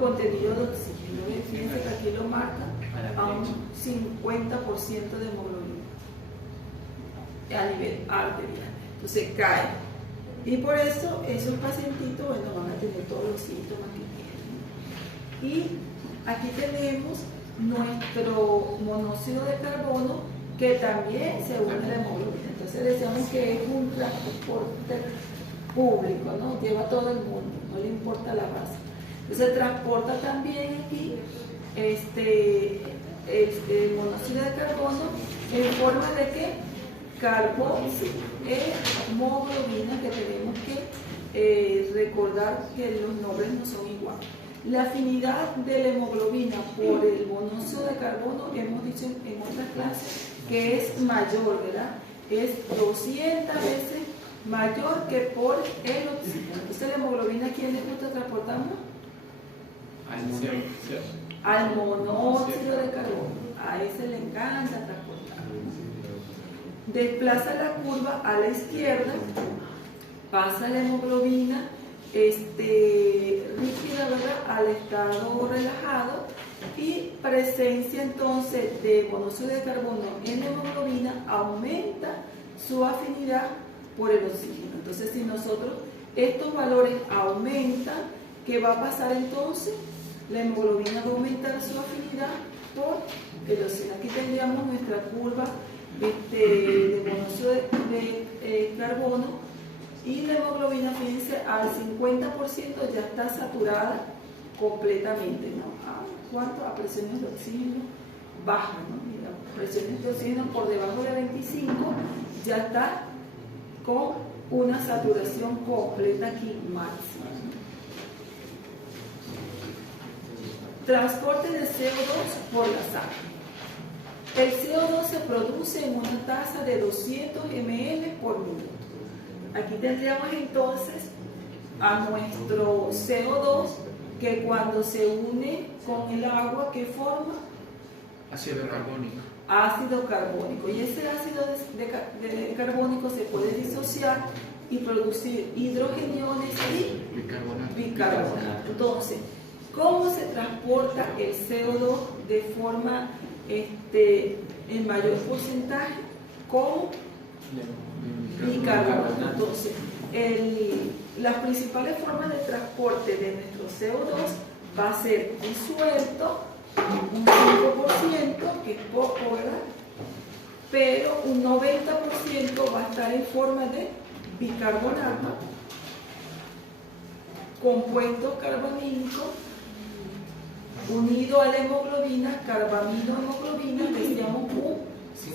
contenido de oxígeno. Fíjense que aquí lo marca a un 50% de hemoglobina a nivel arterial. Entonces cae. Y por eso esos pacientitos, bueno, van a tener todos los síntomas que tienen. Y aquí tenemos nuestro monóxido de carbono que también se une a la hemoglobina. Entonces decíamos que es un transporte público, ¿no? Lleva a todo el mundo, no le importa la raza. Entonces transporta también aquí el monóxido de carbono en forma de que carboxil, hemoglobina, que tenemos que recordar que los nombres no son iguales. La afinidad de la hemoglobina por el monóxido de carbono, hemos dicho en otras clases, que es mayor, ¿verdad? Es 200 veces mayor que por el oxígeno. Entonces la hemoglobina, ¿a quién le gusta transportar más? Al monóxido de carbono. A ese le encanta transportar. Desplaza la curva a la izquierda, pasa la hemoglobina rígida, ¿verdad?, al estado relajado y presencia entonces de monóxido de carbono en la hemoglobina aumenta su afinidad por el oxígeno. Entonces, si nosotros estos valores aumentan, ¿qué va a pasar entonces? La hemoglobina va a aumentar su afinidad por el oxígeno. Aquí tendríamos nuestra curva de monóxido de carbono y la hemoglobina, fíjense, al 50% ya está saturada completamente, ¿no? ¿Cuánto? A presiones de oxígeno bajas, ¿no? Mira, presiones de oxígeno por debajo de 25 ya está con una saturación completa aquí máxima. Transporte de CO2 por la sangre. El CO2 se produce en una tasa de 200 ml por minuto. Aquí tendríamos entonces a nuestro CO2 que cuando se une con el agua, ¿qué forma? Ácido carbónico. Ácido carbónico. Y ese ácido de carbónico se puede disociar y producir hidrogeniones y bicarbonato. Entonces, ¿cómo se transporta el CO2 de forma en mayor porcentaje? Con bicarbonato. Entonces, las principales formas de transporte de nuestro CO2 va a ser disuelto, un 5%, que es poco, ¿verdad? Pero un 90% va a estar en forma de bicarbonato, compuesto carbamínico, unido a la hemoglobina, carbamino-hemoglobina, decíamos un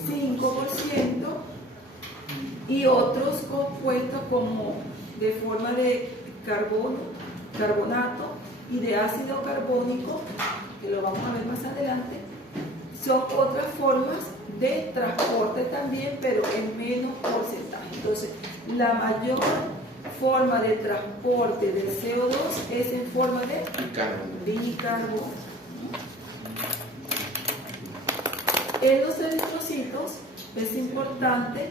5%, y otros compuestos como de forma de carbonato y de ácido carbónico, que lo vamos a ver más adelante, son otras formas de transporte también, pero en menos porcentaje. Entonces, la mayor forma de transporte del CO2 es en forma de bicarbonato. En los eritrocitos es importante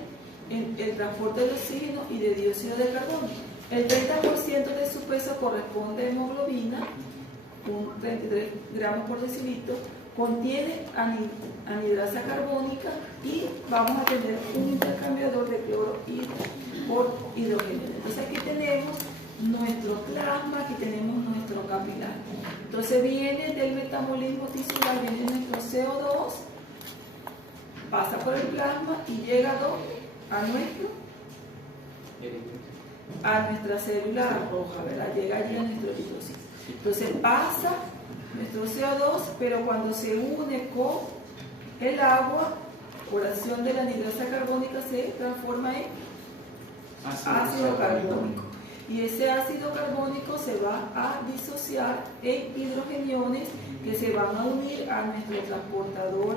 el transporte de oxígeno y de dióxido de carbono. El 30% de su peso corresponde a hemoglobina, un 33 gramos por decilitro, contiene anhidrasa carbónica y vamos a tener un intercambiador de cloro por hidrógeno. Entonces aquí tenemos nuestro plasma, aquí tenemos nuestro capilar. Entonces viene del metabolismo tisular, viene nuestro CO2, pasa por el plasma y llega a nuestra célula roja, ¿verdad? Llega allí a nuestro eritrocito. Entonces pasa nuestro CO2, pero cuando se une con el agua, por acción de la anhidrasa carbónica se transforma en ácido carbónico. Y ese ácido carbónico se va a disociar en hidrogeniones que se van a unir a nuestro transportador,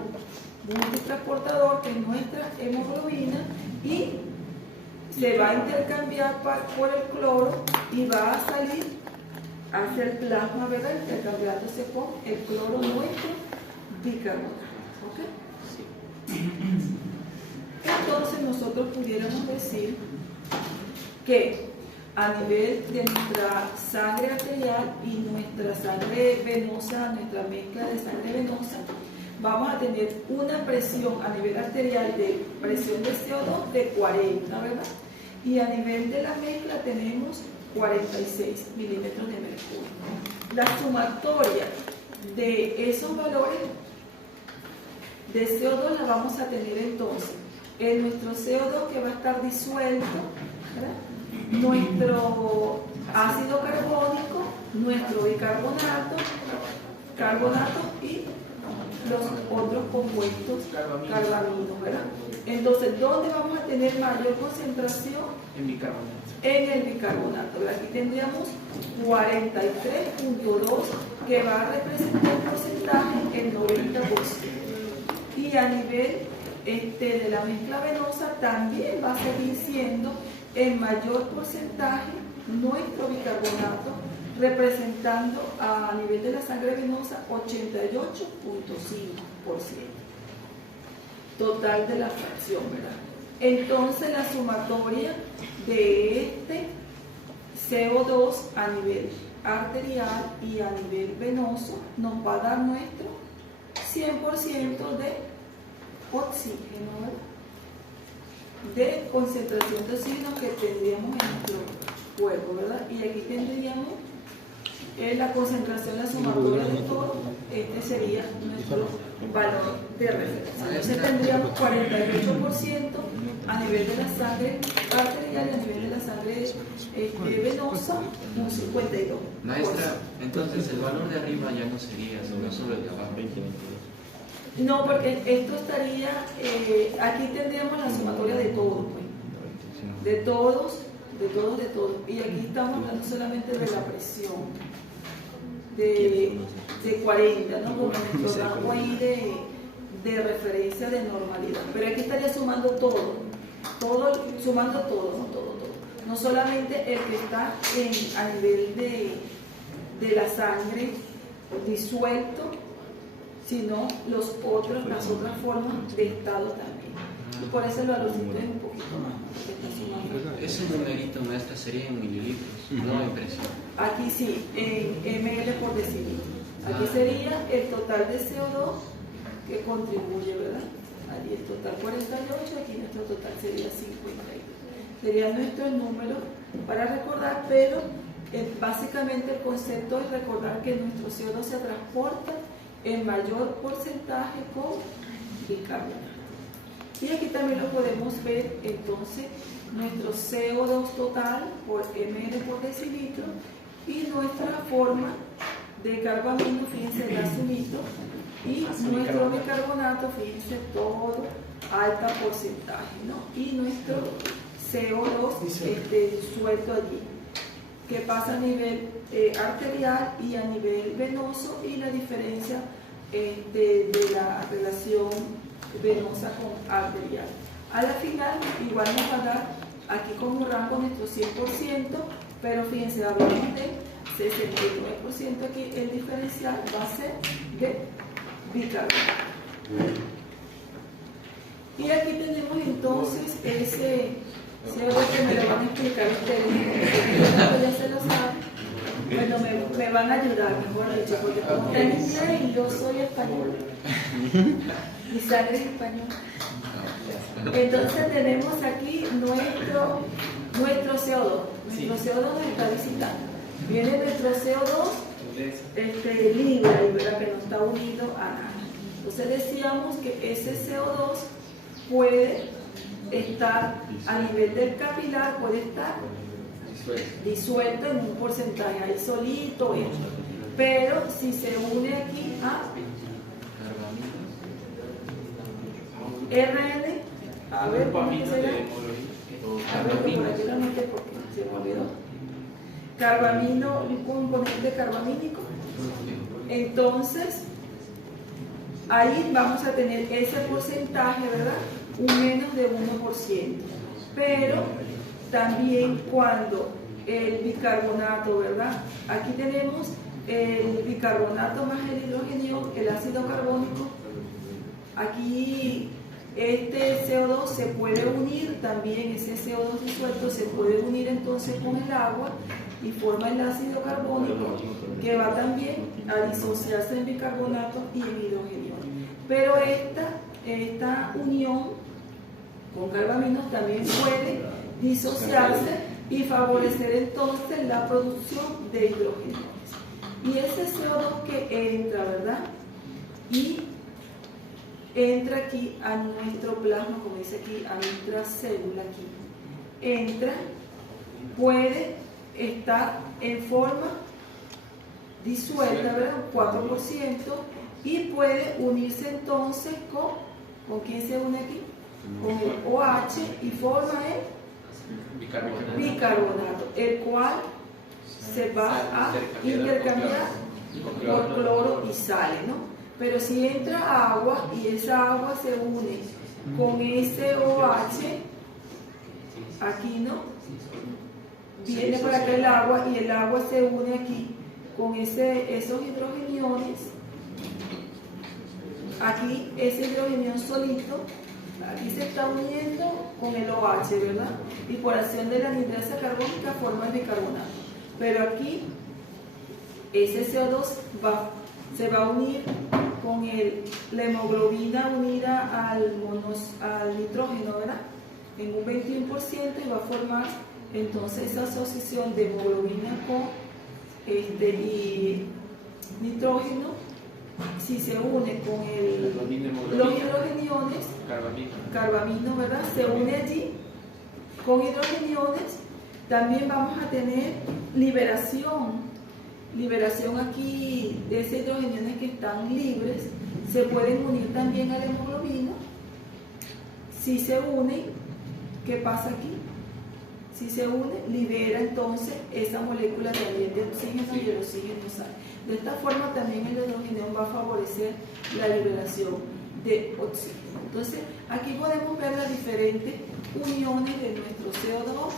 multitransportador, que es nuestra hemoglobina, y se va a intercambiar por el cloro y va a salir hacia el plasma, ¿verdad? Intercambiándose con el cloro nuestro bicarbonato. ¿Ok? Entonces nosotros pudiéramos decir que a nivel de nuestra sangre arterial y nuestra sangre venosa, nuestra mezcla de sangre venosa, vamos a tener una presión a nivel arterial de presión de CO2 de 40, ¿verdad? Y a nivel de la mezcla tenemos 46 milímetros de mercurio. La sumatoria de esos valores de CO2 la vamos a tener entonces en nuestro CO2 que va a estar disuelto, ¿verdad? Nuestro ácido carbónico, nuestro bicarbonato, carbonato y los otros compuestos carbaminos, ¿verdad? Entonces, ¿dónde vamos a tener mayor concentración? En bicarbonato. En el bicarbonato. Aquí tendríamos 43.2 que va a representar el porcentaje el 90%. Y a nivel de la mezcla venosa también va a seguir siendo en mayor porcentaje nuestro bicarbonato, representando a nivel de la sangre venosa 88.5% total de la fracción, ¿verdad? Entonces la sumatoria de este CO2 a nivel arterial y a nivel venoso nos va a dar nuestro 100% de oxígeno, ¿verdad? De concentración de oxígeno que tendríamos en nuestro cuerpo, ¿verdad? Y aquí tendríamos la concentración, la sumatoria de todo, este sería nuestro valor de referencia. Entonces tendríamos 48% a nivel de la sangre arterial y a nivel de la sangre venosa, un 52%. Maestra, entonces el valor de arriba ya no sería solo el de abajo. No, porque esto estaría, aquí tendríamos la sumatoria de todos, pues. De todos. Y aquí estamos hablando solamente de la presión, de 40, ¿no? Como nuestro rango ahí de referencia de normalidad. Pero aquí estaría sumando sumando todo. No solamente el que está a nivel de la sangre disuelto, sino las otras formas de estado también. Y por eso el valorcito es un poquito más. Ese numerito, maestra, sería en mililitros, no en presión. Aquí sí, en ml por decilitro. Aquí sería el total de CO2 que contribuye, ¿verdad? Allí el total 48, aquí nuestro total sería 52. Sería nuestro número para recordar, pero básicamente el concepto es recordar que nuestro CO2 se transporta en mayor porcentaje con bicarbonato. Y aquí también lo podemos ver, entonces, nuestro CO2 total por ml por decilitro y nuestra forma de carbamino, fíjense el azulito, y nuestro bicarbonato, fíjense todo, alta porcentaje, ¿no? Y nuestro CO2 suelto allí, que pasa a nivel arterial y a nivel venoso, y la diferencia de la relación venosa con arterial. A la final, igual nos va a dar aquí como rango nuestro 100%, pero fíjense, hablamos de 69%, aquí el diferencial va a ser de bicarbonato. Y aquí tenemos entonces ese CO2 que me lo van a explicar ustedes, porque ya se lo saben, Bueno, me van a ayudar, mejor dicho, porque como está en inglés y yo soy española. Mi sangre es española. Entonces tenemos aquí nuestro CO2. Nuestro CO2 nos está visitando. Viene nuestro CO2 libre, ¿verdad? Que no está unido a nada. Entonces decíamos que ese CO2 puede estar a nivel del capilar, puede estar disuelto en un porcentaje, ahí solito, pero si se une aquí a RN, a ver cómo será, a ver por aquí la mente porque se me olvidó, carbamino, un componente carbamínico, entonces ahí vamos a tener ese porcentaje, ¿verdad? Un menos de 1%, pero también cuando el bicarbonato, ¿verdad? Aquí tenemos el bicarbonato más el hidrógeno, el ácido carbónico. Aquí este CO2 se puede unir, también ese CO2 disuelto se puede unir entonces con el agua y forma el ácido carbónico que va también a disociarse en bicarbonato y en hidrógeno. Pero esta unión con carbaminos también puede disociarse y favorecer entonces la producción de hidrógenos. Y ese CO2 que entra, ¿verdad? Y entra aquí a nuestro plasma, como dice aquí, a nuestra célula aquí. Entra, puede estar en forma disuelta, ¿verdad? 4%, y puede unirse entonces ¿con quién se une aquí? Con el OH y forma el bicarbonato, el cual se va a intercambiar por cloro y sales, ¿no? Pero si entra agua y esa agua se une con ese OH, aquí, ¿no? Viene para acá el agua y el agua se une aquí con esos hidrogeniones. Aquí ese hidrogenión solito, aquí se está uniendo con el OH, ¿verdad? Y por acción de la anhidrasa carbónica forma el bicarbonato. Pero aquí ese CO2 se va a unir con la hemoglobina unida al nitrógeno, ¿verdad? En un 21% y va a formar entonces esa asociación de hemoglobina con y nitrógeno. Si se une con los hidrogeniones, carbamino, ¿verdad? Se une allí con hidrogeniones. También vamos a tener liberación aquí de esos hidrogeniones que están libres. Se pueden unir también a la hemoglobina. Si se unen, ¿qué pasa aquí? Si se une, libera entonces esa molécula también de oxígeno y el oxígeno sale. De esta forma también el hidrógeno va a favorecer la liberación de oxígeno. Entonces, aquí podemos ver las diferentes uniones de nuestro CO2.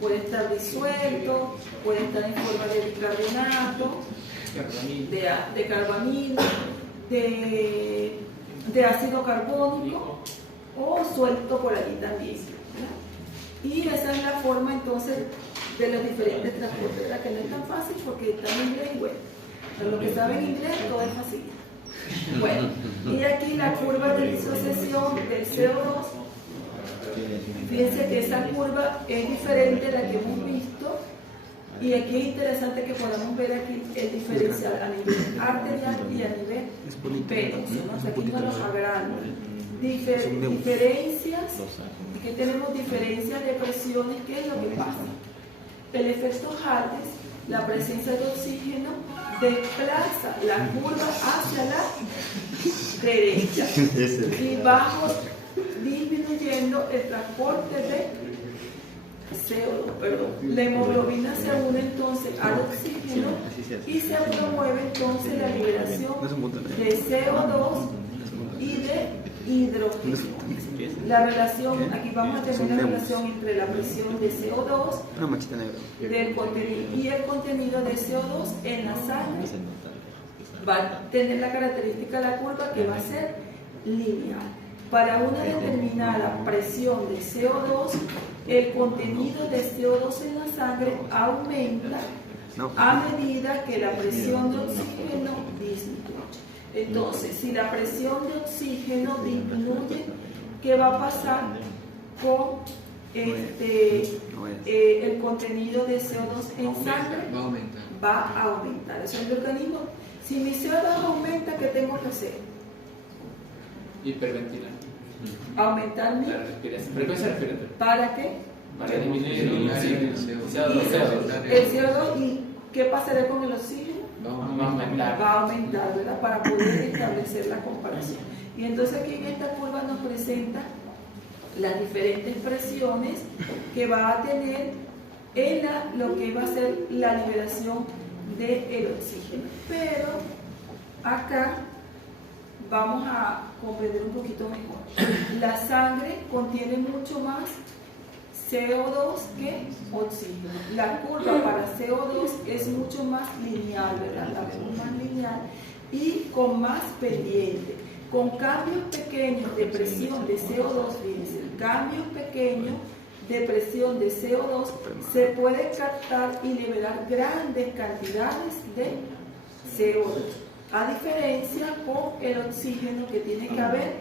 Puede estar disuelto, puede estar en forma de bicarbonato, de carbamino, de ácido carbónico o suelto por allí también, ¿verdad? Y esa es la forma entonces de los diferentes transportes, ¿verdad? Que no es tan fácil porque está en inglés y bueno, para los que saben inglés todo es fácil. Bueno, y aquí la curva de disociación del CO2. Fíjense que esa curva es diferente a la que hemos visto y aquí es interesante que podamos ver aquí el diferencial a nivel arterial y a nivel venoso, ¿no? Aquí nos los agrando. Diferencias, aquí tenemos diferencias de presiones. ¿Qué es lo que pasa? El efecto Hades, la presencia de oxígeno, desplaza la curva hacia la derecha y bajo disminuyendo el transporte de CO2, perdón. La hemoglobina se une entonces al oxígeno y se promueve entonces la liberación de CO2 y de hidrógeno. La relación, aquí vamos a tener la relación entre la presión de CO2 del contenido y el contenido de CO2 en la sangre. Va a tener la característica de la curva que va a ser lineal. Para una determinada presión de CO2, el contenido de CO2 en la sangre aumenta a medida que la presión de oxígeno disminuye. Entonces, si la presión de oxígeno disminuye, ¿qué va a pasar con el contenido de CO2 en sangre? Va a aumentar. Va a aumentar. O sea, el organismo, si mi CO2 aumenta, ¿qué tengo que hacer? Hiperventilar. Aumentar mi... La respiración. Frecuencia respiratoria. ¿Para qué? Para disminuir el CO2. El CO2, ¿y qué pasará con el oxígeno? Va a aumentar. Va a aumentar, ¿verdad? Para poder establecer la comparación. Y entonces aquí en esta curva nos presenta las diferentes presiones que va a tener en lo que va a ser la liberación del oxígeno. Pero acá vamos a comprender un poquito mejor. La sangre contiene mucho más CO2 que oxígeno. La curva para CO2 es mucho más lineal, ¿verdad? La vemos más lineal y con más pendiente. Con cambios pequeños de presión de CO2, fíjense, cambios pequeños de presión de CO2 se puede captar y liberar grandes cantidades de CO2. A diferencia con el oxígeno, que tiene que haber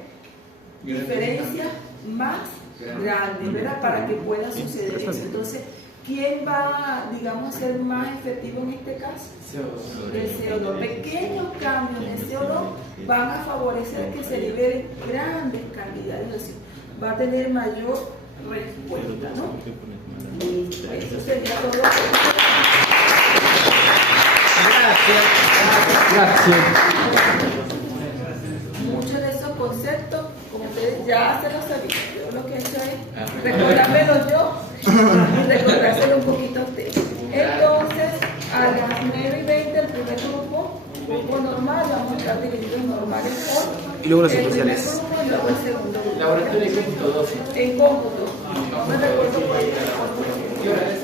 diferencias más grandes, ¿verdad? Para que pueda suceder eso. Entonces, ¿quién va, digamos, a ser más efectivo en este caso? El CO2. Pequeños cambios en el CO2 van a favorecer que se liberen grandes cantidades de oxígeno. Va a tener mayor respuesta, ¿no? Listo, eso sería todo. Gracias. Muchos de esos conceptos, como ustedes ya se los sabían, yo lo que he hecho es recordármelo yo y recordárselo un poquito a ustedes. Entonces, a las 9:20 el primer grupo normal, vamos a estar divididos normales por Y luego los el primer especiales. grupo y luego el segundo grupo. Laboratorio de cómputo 12. En cómputo, no me recuerdo cuál era. ¿Qué hora es?